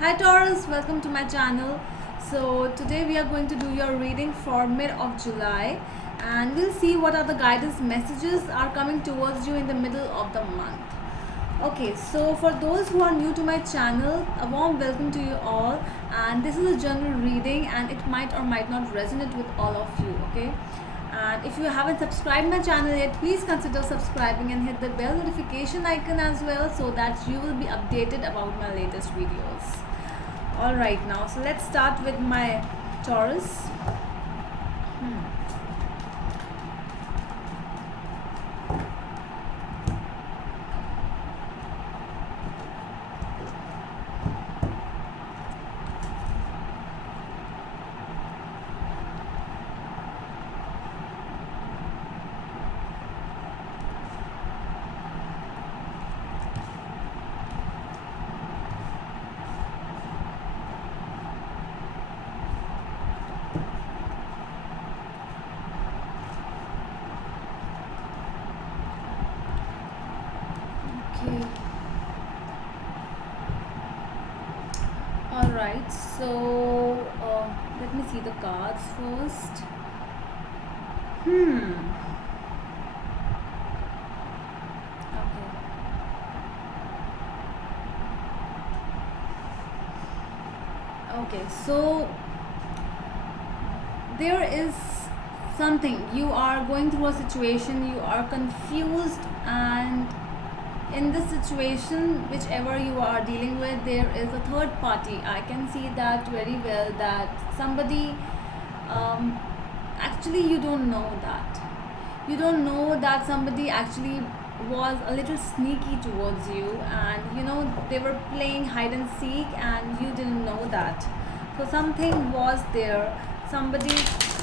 Hi Taurus, welcome to my channel. So today we are going to do your reading for mid of July and we'll see what are the guidance messages are coming towards you in the middle of the month. Okay, so for those who are new to my channel, a warm welcome to you all, and this is a general reading and it might or might not resonate with all of you, okay? And if you haven't subscribed my channel yet, please consider subscribing and hit the bell notification icon as well so that you will be updated about my latest videos. Alright, now so let's start with my Taurus. Okay. Alright, so let me see the cards first. Okay. Okay, so there is something, you are going through a situation, you are confused, and in this situation, whichever you are dealing with, there is a third party. I can see that very well, that somebody actually you don't know that. You don't know that somebody actually was a little sneaky towards you, and they were playing hide and seek and you didn't know that. So something was there. Somebody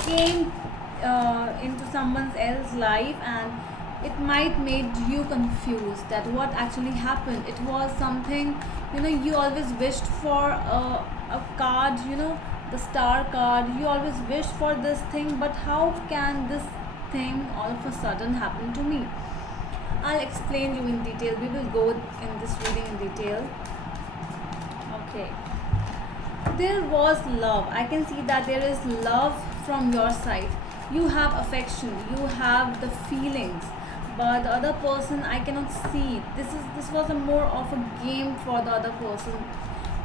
came into someone else's life, and it might made you confused that what actually happened. It was something, you always wished for a card, the star card. You always wished for this thing, but how can this thing all of a sudden happen to me? I'll explain you in detail. We will go in this reading in detail. Okay. There was love. I can see that there is love from your side. You have affection, you have the feelings, but the other person I cannot see. This was a more of a game for the other person,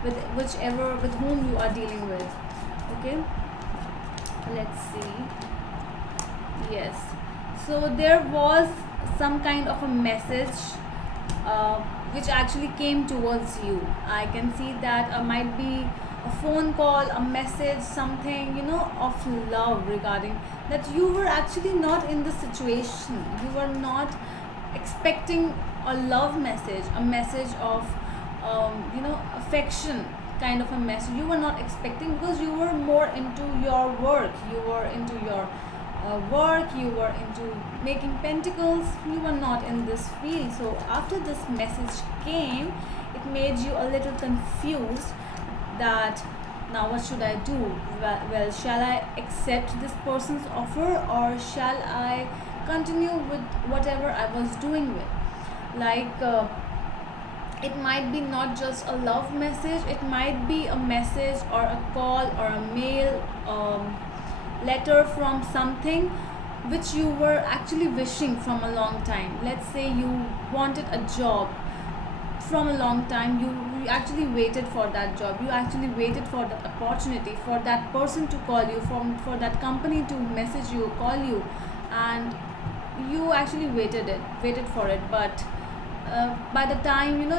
with whom you are dealing with. Okay, let's see. Yes, so there was some kind of a message which actually came towards you. I can see that might be a phone call, a message, something, of love, regarding that you were actually not in the situation. You were not expecting a love message, a message of affection, kind of a message. You were not expecting, because you were more into your work. You were into your work, you were into making pentacles. You were not in this field. So after this message came, it made you a little confused, that now what should I do? Well, shall I accept this person's offer, or shall I continue with whatever I was doing with? Like it might be not just a love message, it might be a message or a call or a mail, letter from something which you were actually wishing from a long time. Let's say you wanted a job from a long time. You actually waited for that job. You actually waited for that opportunity, for that person to call you, for that company to message you, call you, and you actually waited for it. But by the time,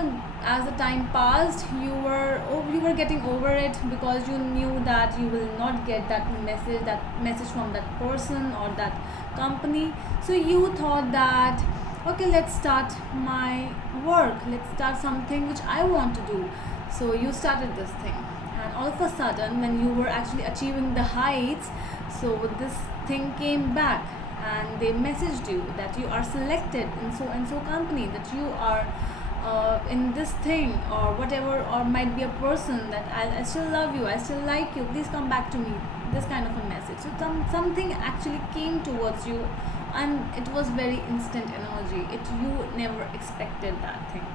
as the time passed, you were getting over it, because you knew that you will not get that message from that person or that company. So you thought that, okay, let's start my work, let's start something which I want to do. So you started this thing, and all of a sudden, when you were actually achieving the heights, so this thing came back, and they messaged you that you are selected in so and so company, that you are in this thing or whatever, or might be a person that I still love you, I still like you, please come back to me, this kind of a message. So something actually came towards you, and it was very instant energy. You never expected that thing.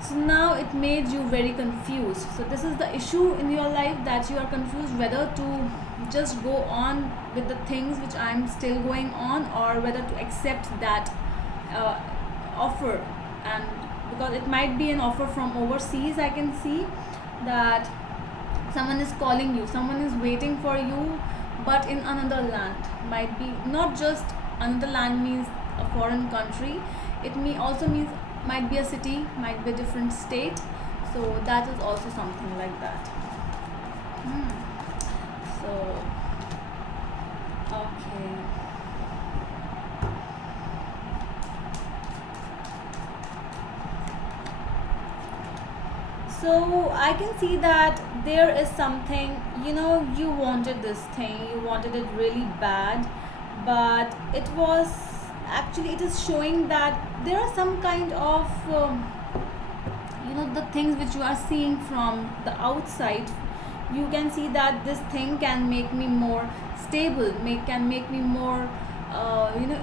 So now it made you very confused. So this is the issue in your life, that you are confused whether to just go on with the things which I'm still going on, or whether to accept that uh, offer. And because it might be an offer from overseas, I can see that someone is calling you, someone is waiting for you, but in another land. Might be not just another land means a foreign country, it may also means, might be a city, might be a different state. So that is also something like that. Hmm. So okay. So I can see that there is something, you wanted this thing, you wanted it really bad, but it is showing that there are some kind of, the things which you are seeing from the outside. You can see that this thing can make me more stable, can make me more,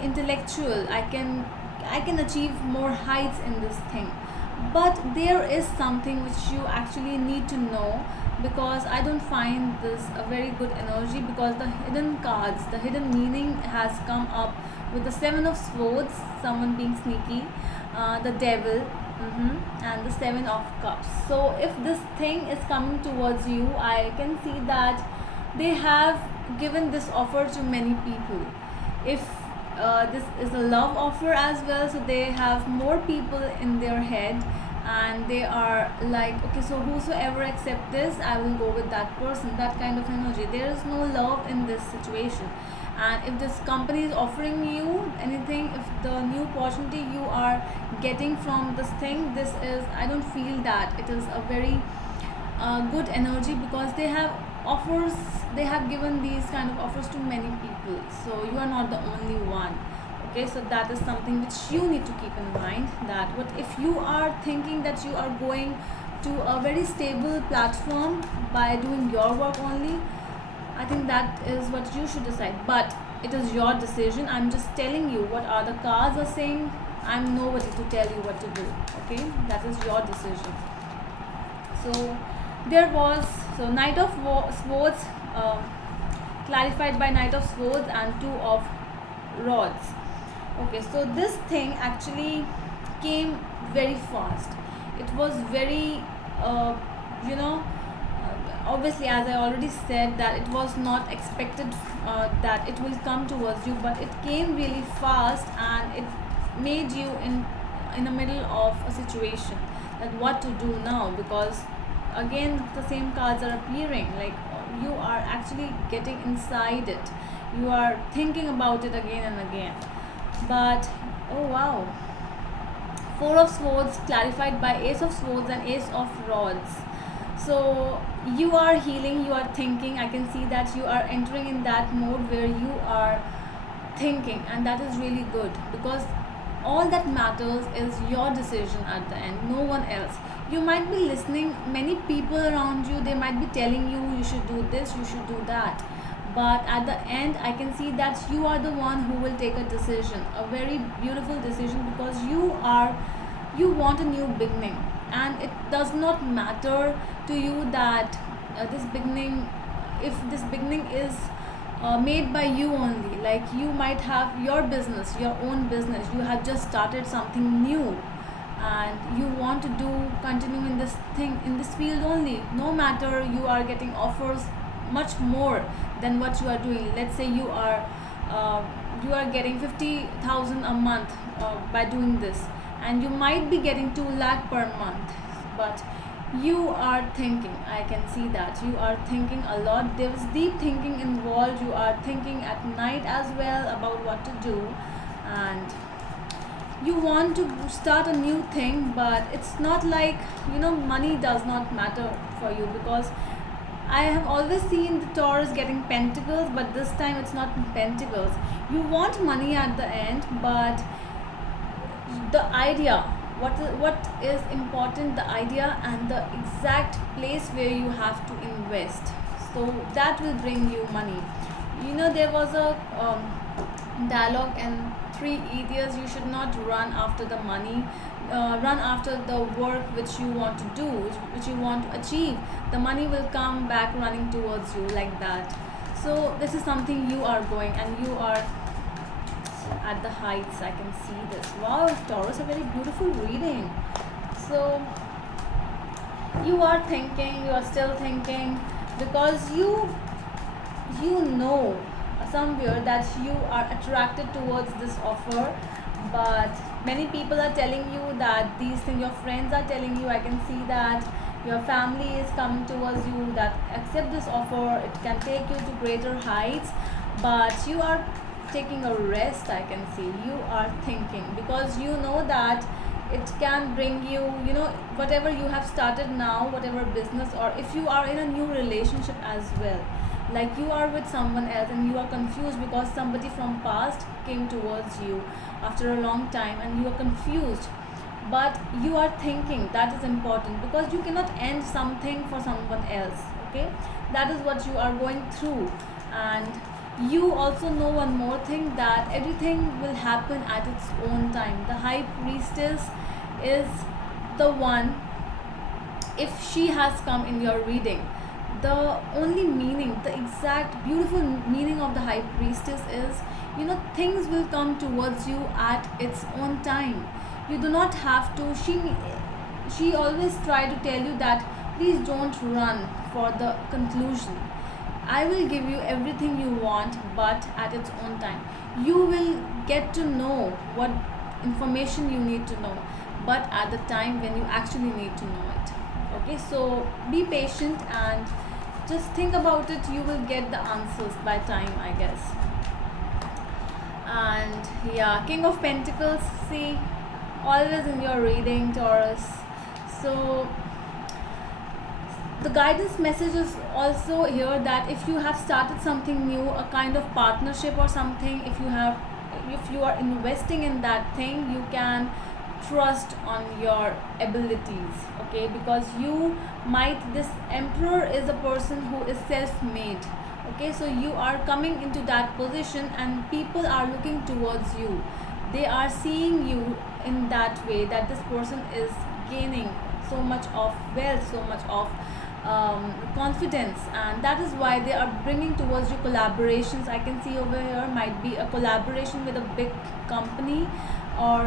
intellectual. I can achieve more heights in this thing. But there is something which you actually need to know, because I don't find this a very good energy, because the hidden cards, the hidden meaning has come up with the Seven of Swords, someone being sneaky, the Devil, and the Seven of Cups. So if this thing is coming towards you, I can see that they have given this offer to many people. If this is a love offer as well, so they have more people in their head, and they are like, okay, so whosoever accept this, I will go with that person. That kind of energy. There is no love in this situation. And if this company is offering you anything, if the new opportunity you are getting from this thing, this is, I don't feel that it is a very good energy, because they have offers, they have given these kind of offers to many people. So you are not the only one. Okay, so that is something which you need to keep in mind, that what if you are thinking that you are going to a very stable platform by doing your work only, I think that is what you should decide. But it is your decision. I'm just telling you what are the cards are saying. I'm nobody to tell you what to do. Okay, that is your decision. So there was, so Knight of Swords, clarified by Knight of Swords and Two of Rods. Okay, so this thing actually came very fast. It was very, you know, obviously, as I already said, that it was not expected that it will come towards you, but it came really fast, and it made you in the middle of a situation, that what to do now, because again the same cards are appearing, like you are actually getting inside it, you are thinking about it again and again. But oh wow, Four of Swords clarified by Ace of Swords and Ace of Rods. So you are healing, you are thinking. I can see that you are entering in that mode where you are thinking, and that is really good, because all that matters is your decision at the end, no one else. You might be listening, many people around you, they might be telling you, you should do this, you should do that, but at the end I can see that you are the one who will take a decision, a very beautiful decision, because you want a new beginning, and it does not matter to you that this beginning, if this beginning is made by you only, like you might have your business, your own business, you have just started something new, and you want to continue in this thing, in this field only, no matter you are getting offers much more than what you are doing. Let's say you are getting 50,000 a month by doing this, and you might be getting 2 lakh per month, but you are thinking, I can see that you are thinking a lot, there is deep thinking involved, you are thinking at night as well about what to do, and you want to start a new thing. But it's not like, money does not matter for you, because I have always seen the Taurus getting pentacles, but this time it's not pentacles. You want money at the end, but the idea, what is important, the idea and the exact place where you have to invest, so that will bring you money. There was a dialogue in Three Idiots, you should not run after the money, run after the work which you want to do, which you want to achieve, the money will come back running towards you like that. So this is something you are going, and you are at the heights. I can see this. Wow, Taurus, a very beautiful reading. So you are thinking, you are still thinking, because you know somewhere that you are attracted towards this offer, but many people are telling you that these things, your friends are telling you, I can see that your family is coming towards you, that accept this offer, it can take you to greater heights, but you are taking a rest. I can see you are thinking, because you know that it can bring you, you know, whatever you have started now, whatever business, or if you are in a new relationship as well, like you are with someone else and you are confused because somebody from past came towards you after a long time and you are confused, but you are thinking. That is important, because you cannot end something for someone else. Okay, that is what you are going through. And you also know one more thing, that everything will happen at its own time. The high priestess is the one, if she has come in your reading, the only meaning, the exact beautiful meaning of the high priestess is, you know, things will come towards you at its own time. You do not have to, she always try to tell you that please don't run for the conclusion. I will give you everything you want, but at its own time. You will get to know what information you need to know, but at the time when you actually need to know it. Okay, so be patient and just think about it. You will get the answers by time, I guess. And yeah, King of Pentacles, see, always in your reading, Taurus. So the guidance message is also here, that if you have started something new, a kind of partnership or something, if you are investing in that thing, you can trust on your abilities. Okay, because you might, this emperor is a person who is self-made. Okay, so you are coming into that position and people are looking towards you. They are seeing you in that way, that this person is gaining so much of wealth, so much of confidence, and that is why they are bringing towards you collaborations. I can see over here might be a collaboration with a big company, or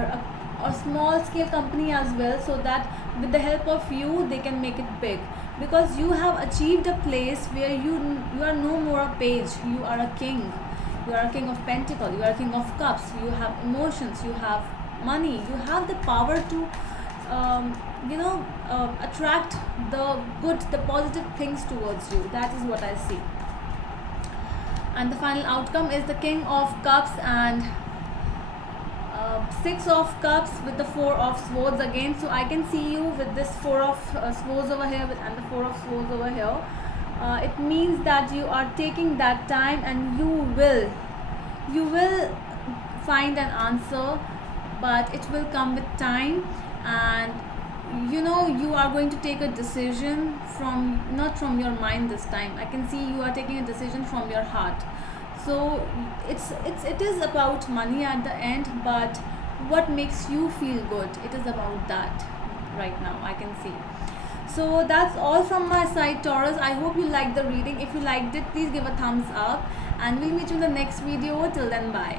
a small scale company as well, so that with the help of you they can make it big, because you have achieved a place where you are no more a page, you are a king. You are a king of pentacles, you are a king of cups, you have emotions, you have money, you have the power to attract the good, the positive things towards you. That is what I see. And the final outcome is the King of Cups and Six of Cups with the Four of Swords again. So I can see you with this Four of Swords over here and the Four of Swords over here. It means that you are taking that time, and you will find an answer, but it will come with time. And you know, you are going to take a decision from, not from your mind this time. I can see you are taking a decision from your heart. So it is about money at the end, but what makes you feel good, it is about that right now, I can see. So that's all from my side, Taurus. I hope you liked the reading. If you liked it, please give a thumbs up, and we'll meet you in the next video. Till then, bye.